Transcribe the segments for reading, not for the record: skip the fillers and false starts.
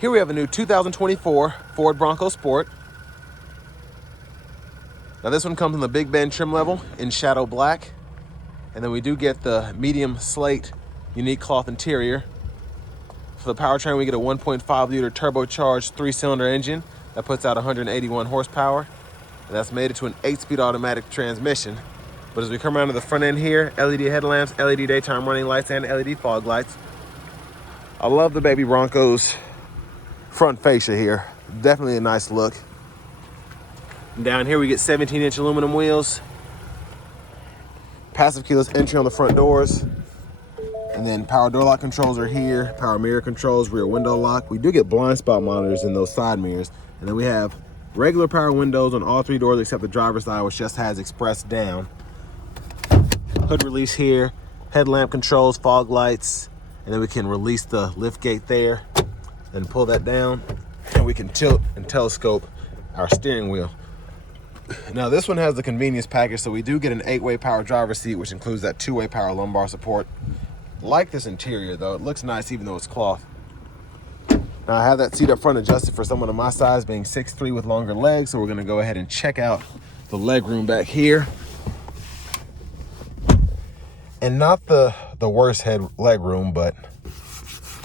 Here we have a new 2024 Ford Bronco Sport. Now this one comes in the Big Bend trim level in shadow black. And then we do get the medium slate unique cloth interior. For the powertrain, we get a 1.5 liter turbocharged 3-cylinder engine that puts out 181 horsepower. And that's made it to an 8-speed automatic transmission. But as we come around to the front end here, LED headlamps, LED daytime running lights, and LED fog lights. I love the baby Bronco's front fascia here. Definitely a nice look. And down here we get 17-inch aluminum wheels, passive keyless entry on the front doors, and then power door lock controls are here, power mirror controls, rear window lock. We do get blind spot monitors in those side mirrors, and then we have regular power windows on all 3 doors except the driver's side, which just has express down. Hood release here, headlamp controls, fog lights, and then we can release the lift gate there and pull that down, and we can tilt and telescope our steering wheel. Now this one has the convenience package, so we do get an 8-way power driver's seat, which includes that 2-way power lumbar support. Like this interior though, it looks nice even though it's cloth. Now I have that seat up front adjusted for someone of my size, being 6'3" with longer legs, so we're gonna go ahead and check out the leg room back here. And not the worst leg room, but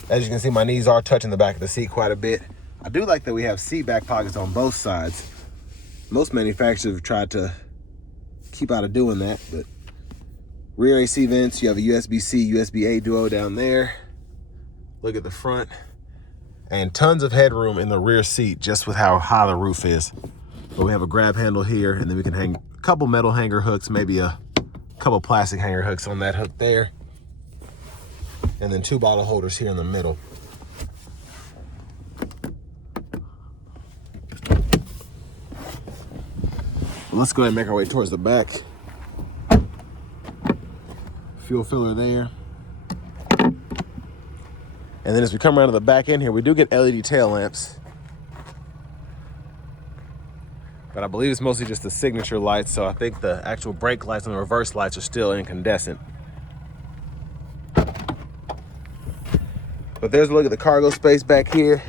as you can see, my knees are touching the back of the seat quite a bit. I do like that we have seat back pockets on both sides. Most manufacturers have tried to keep out of doing that, but rear AC vents, you have a USB-C, USB-A duo down there. Look at the front. And tons of headroom in the rear seat just with how high the roof is. But we have a grab handle here, and then we can hang a couple metal hanger hooks, maybe a couple plastic hanger hooks on that hook there. And then 2 bottle holders here in the middle. Let's go ahead and make our way towards the back. Fuel filler there. And then as we come around to the back end here, we do get LED tail lamps. But I believe it's mostly just the signature lights, so I think the actual brake lights and the reverse lights are still incandescent. But there's a look at the cargo space back here.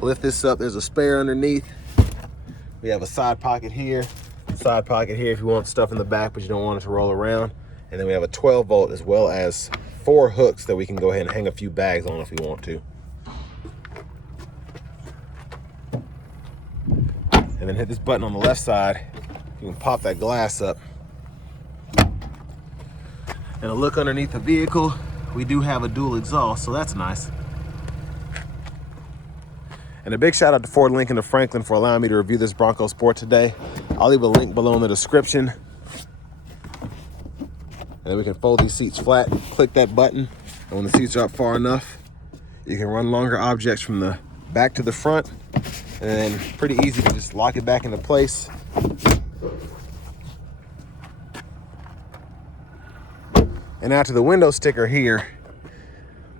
Lift this up, there's a spare underneath. We have a side pocket here if you want stuff in the back but you don't want it to roll around. And then we have a 12-volt as well as 4 hooks that we can go ahead and hang a few bags on if we want to. And then hit this button on the left side. You can pop that glass up. And a look underneath the vehicle, we do have a dual exhaust, so that's nice. And a big shout out to Ford Lincoln of Franklin for allowing me to review this Bronco Sport today. I'll leave a link below in the description. And then we can fold these seats flat, click that button, and when the seats are up far enough, you can run longer objects from the back to the front, and then pretty easy to just lock it back into place. And now to the window sticker here.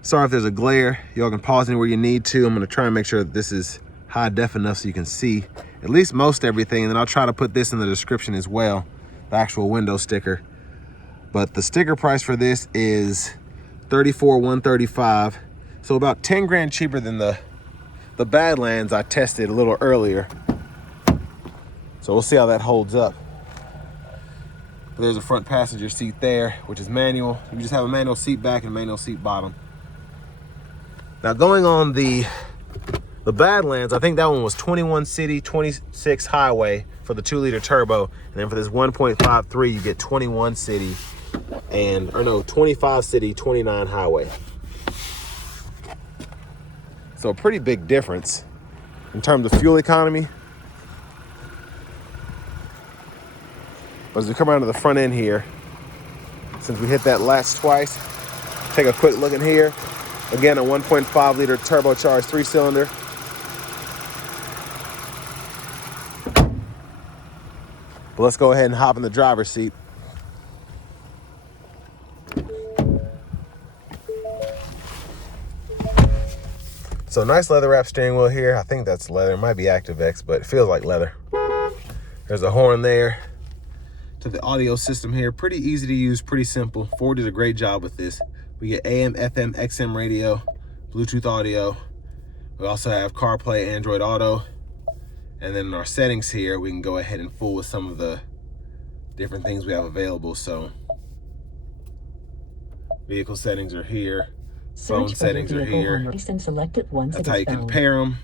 Sorry if there's a glare. Y'all can pause anywhere you need to. I'm gonna try and make sure that this is high def enough so you can see at least most everything, and then I'll try to put this in the description as well, the actual window sticker. But the sticker price for this is $34,135, so about 10 grand cheaper than the Badlands I tested a little earlier. So we'll see how that holds up. There's a front passenger seat there, which is manual. You just have a manual seat back and manual seat bottom. Now going on the Badlands, I think that one was 21 city, 26 highway for the 2-liter turbo. And then for this 1.53, you get 21 city and, or no, 25 city, 29 highway. So a pretty big difference in terms of fuel economy. But as we come around to the front end here, since we hit that latch twice, take a quick look in here. Again, a 1.5 liter turbocharged 3-cylinder. But let's go ahead and hop in the driver's seat. So nice leather wrap steering wheel here. I think that's leather. It might be ActiveX, but it feels like leather. There's a horn there. To the audio system here, pretty easy to use, pretty simple. Ford did a great job with this. We get AM, FM, XM radio, Bluetooth audio. We also have CarPlay, Android Auto. And then in our settings here, we can go ahead and fool with some of the different things we have available. So vehicle settings are here. Phone settings are here. That's how you can pair them.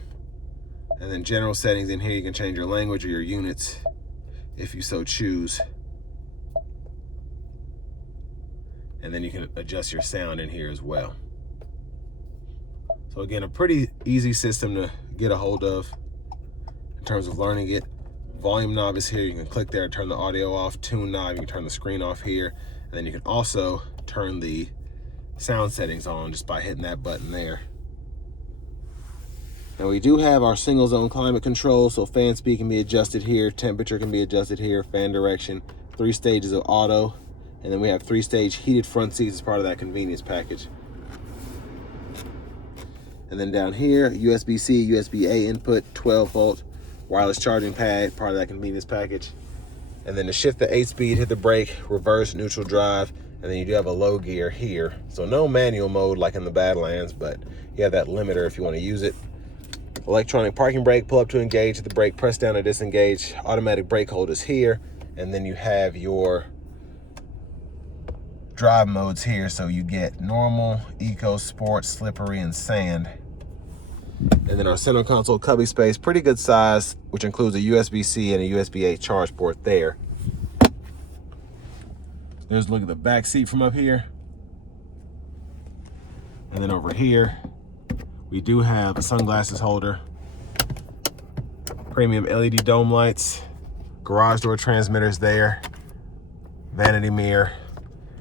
And then general settings in here, you can change your language or your units if you so choose. And then you can adjust your sound in here as well. So again, a pretty easy system to get a hold of in terms of learning it. Volume knob is here. You can click there, turn the audio off. Tune knob, you can turn the screen off here. And then you can also turn the sound settings on just by hitting that button there. Now we do have our single zone climate control, so fan speed can be adjusted here, temperature can be adjusted here, fan direction, 3 stages of auto, and then we have 3-stage heated front seats as part of that convenience package. And then down here, USB-C, USB-A input, 12-volt wireless charging pad, part of that convenience package. And then to shift the 8-speed, hit the brake, reverse, neutral drive, and then you do have a low gear here. So no manual mode like in the Badlands, but you have that limiter if you want to use it. Electronic parking brake, pull up to engage, hit the brake, press down to disengage. Automatic brake hold is here. And then you have your drive modes here. So you get normal, eco, sport, slippery, and sand. And then our center console cubby space, pretty good size, which includes a USB-C and a USB-A charge port there. There's a look at the back seat from up here. And then over here, we do have a sunglasses holder, premium LED dome lights, garage door transmitters there, vanity mirror,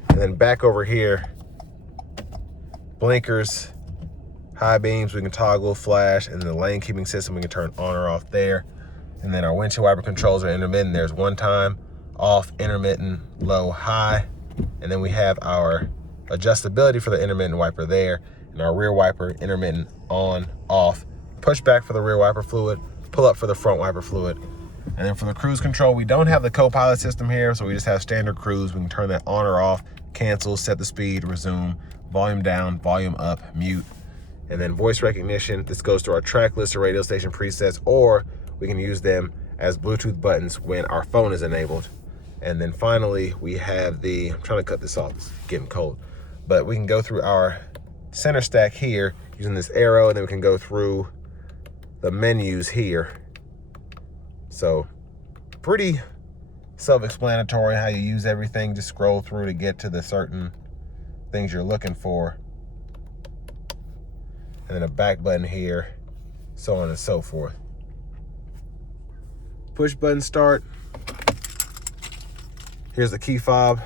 and then back over here, blinkers, high beams, we can toggle, flash, and the lane keeping system we can turn on or off there. And then our windshield wiper controls are intermittent. There's one time, off, intermittent, low, high. And then we have our adjustability for the intermittent wiper there, and our rear wiper, intermittent, on, off, push back for the rear wiper fluid, pull up for the front wiper fluid. And then for the cruise control, we don't have the co-pilot system here, so we just have standard cruise. We can turn that on or off, cancel, set the speed, resume, volume down, volume up, mute. And then voice recognition, this goes to our track list or radio station presets, or we can use them as Bluetooth buttons when our phone is enabled. And then finally, we have the, I'm trying to cut this off, it's getting cold, but we can go through our center stack here using this arrow, and then we can go through the menus here. So pretty self-explanatory how you use everything. Just scroll through to get to the certain things you're looking for. And then a back button here, so on and so forth. Push button start. Here's the key fob.